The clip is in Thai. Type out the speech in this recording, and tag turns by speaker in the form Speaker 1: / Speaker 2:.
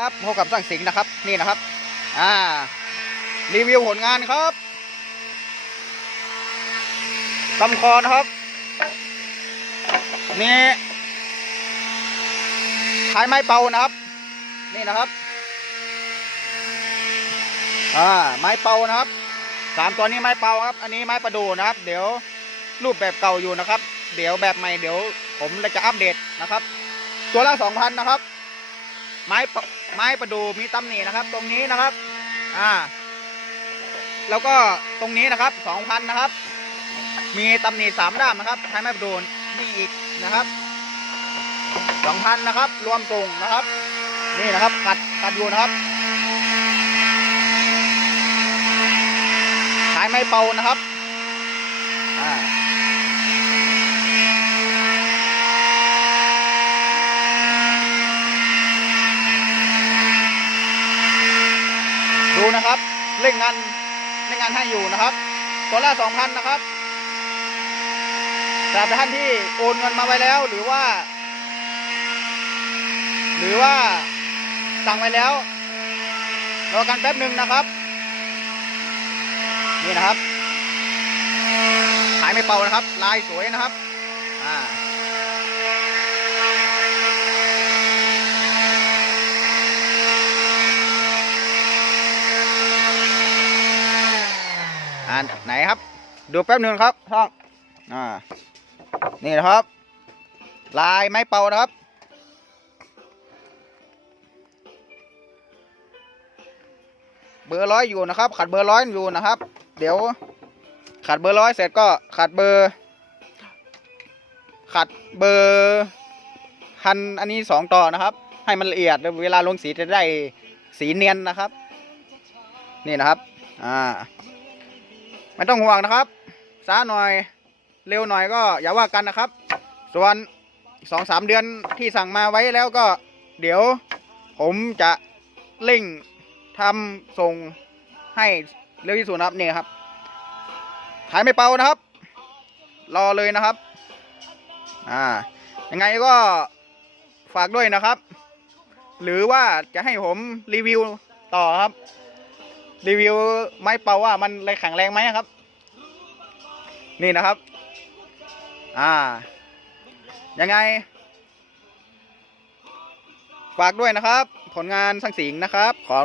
Speaker 1: ครับพบกับสร้างสิงห์นะครับนี่นะครับ อ่า รีวิวผลงานครับตำคอนะครับ นี่ท้ายไม้เป่านะครับ นี่นะครับ อ่า ไม้เป่านะครับสามตัวนี้ไม้เป่าครับ อันนี้ไม้ประดูนะครับ เดี๋ยวรูปแบบเก่าอยู่นะครับ เดี๋ยวแบบใหม่เดี๋ยวผมจะอัปเดตนะครับ ตัวละสองพันนะครับ ไม้ปะไม้ประดูมีตำหนินะครับ ตรงนี้นะครับ อ่า แล้วก็ตรงนี้นะครับสองพันนะครับ มีตำหนิสามด้ามนะครับใช้ไม้ประดูนี่อีกนะครับสองพันนะครับ รวมส่งนะครับ นี่นะครับขัดขัดอยู่นะครับใช้ไม้เป่านะครับ นะครับเล่นงานเล่นงานให้อยู่นะครับตัวละสองพันนะครับสำหรับท่านที่โอนเงินมาไว้แล้วหรือว่า หรือว่าสั่งไว้แล้วรอกันแป๊บหนึ่งนะครับ นี่นะครับ ขายไม่เป่านะครับ ลายสวยนะครับ อ่า อ่าไหนครับ ดูแป๊บหนึ่งครับช่องอ่านี่นะครับ ลายไม้เป่านะครับ เบอร์ร้อยอยู่นะครับ ขัดเบอร์ร้อยอยู่นะครับ เดี๋ยว ขัดเบอร์ร้อยเสร็จก็ขัดเบอร์ ขัดเบอร์พันอันนี้สองต่อนะครับ ให้มันละเอียดเวลาลงสีจะได้สีเนียนนะครับ นี่นะครับ อ่า ไม่ต้องห่วงนะครับช้าหน่อยเร็วหน่อยก็อย่าว่ากันนะครับ ส่วนสองสามเดือนที่สั่งมาไว้แล้วก็เดี๋ยวผมจะเร่งทำส่งให้เร็วที่สุดนะครับนี่ครับขายไม่เป่านะครับ รอเลยนะครับอ่ายังไงก็ฝากด้วยนะครับ หรือว่าจะให้ผมรีวิวต่อครับ รีวิวไม้เป่าว่ามันแข็งแรงไหมครับ นี่นะครับ อ่า ยังไง ฝากด้วยนะครับ ผลงานสังสิงนะครับ ขอ